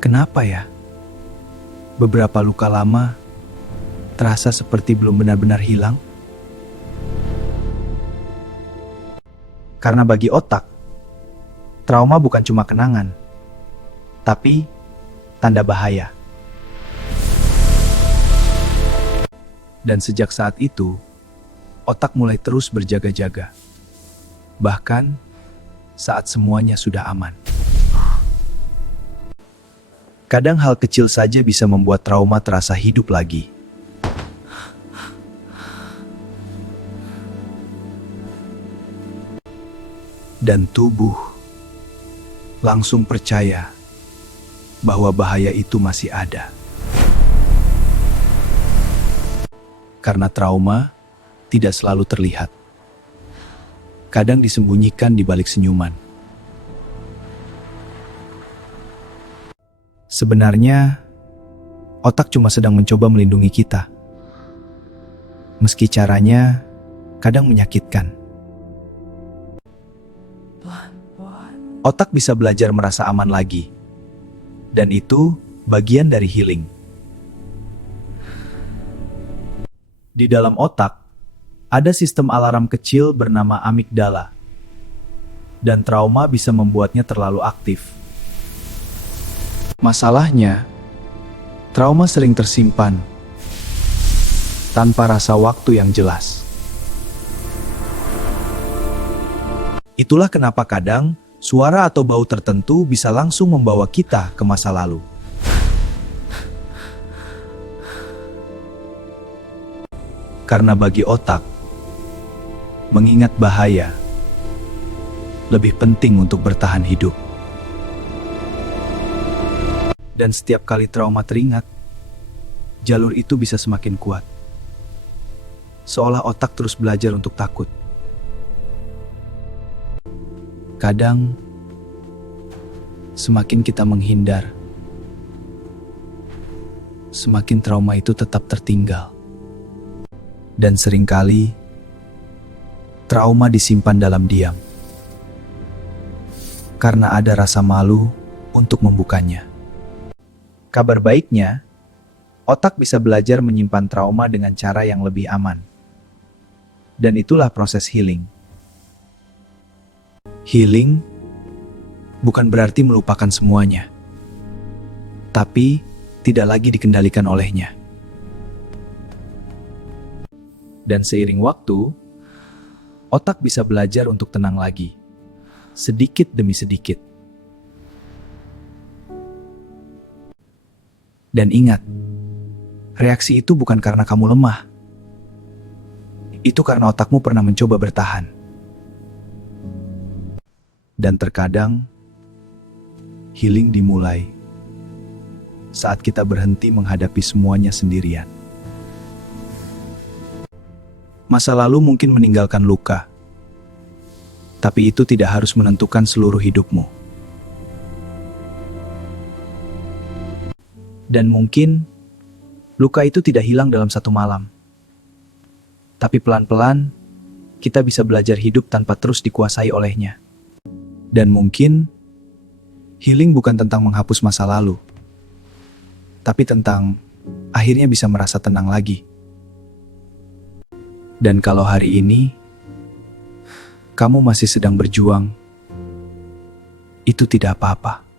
Kenapa ya? Beberapa luka lama terasa seperti belum benar-benar hilang. Karena bagi otak, trauma bukan cuma kenangan, tapi tanda bahaya. Dan sejak saat itu, otak mulai terus berjaga-jaga. Bahkan saat semuanya sudah aman. Kadang hal kecil saja bisa membuat trauma terasa hidup lagi. Dan tubuh langsung percaya bahwa bahaya itu masih ada. Karena trauma tidak selalu terlihat. Kadang disembunyikan di balik senyuman. Sebenarnya, otak cuma sedang mencoba melindungi kita. Meski caranya kadang menyakitkan. Otak bisa belajar merasa aman lagi. Dan itu bagian dari healing. Di dalam otak, ada sistem alarm kecil bernama amigdala. Dan trauma bisa membuatnya terlalu aktif. Masalahnya, trauma sering tersimpan tanpa rasa waktu yang jelas. Itulah kenapa kadang suara atau bau tertentu bisa langsung membawa kita ke masa lalu. Karena bagi otak, mengingat bahaya lebih penting untuk bertahan hidup. Dan setiap kali trauma teringat, jalur itu bisa semakin kuat. Seolah otak terus belajar untuk takut. Kadang, semakin kita menghindar, semakin trauma itu tetap tertinggal. Dan seringkali, trauma disimpan dalam diam. Karena ada rasa malu untuk membukanya. Kabar baiknya, otak bisa belajar menyimpan trauma dengan cara yang lebih aman. Dan itulah proses healing. Healing bukan berarti melupakan semuanya, tapi tidak lagi dikendalikan olehnya. Dan seiring waktu, otak bisa belajar untuk tenang lagi, sedikit demi sedikit. Dan ingat, reaksi itu bukan karena kamu lemah. Itu karena otakmu pernah mencoba bertahan. Dan terkadang, healing dimulai saat kita berhenti menghadapi semuanya sendirian. Masa lalu mungkin meninggalkan luka, tapi itu tidak harus menentukan seluruh hidupmu. Dan mungkin luka itu tidak hilang dalam satu malam. Tapi pelan-pelan kita bisa belajar hidup tanpa terus dikuasai olehnya. Dan mungkin healing bukan tentang menghapus masa lalu, tapi tentang akhirnya bisa merasa tenang lagi. Dan kalau hari ini kamu masih sedang berjuang, itu tidak apa-apa.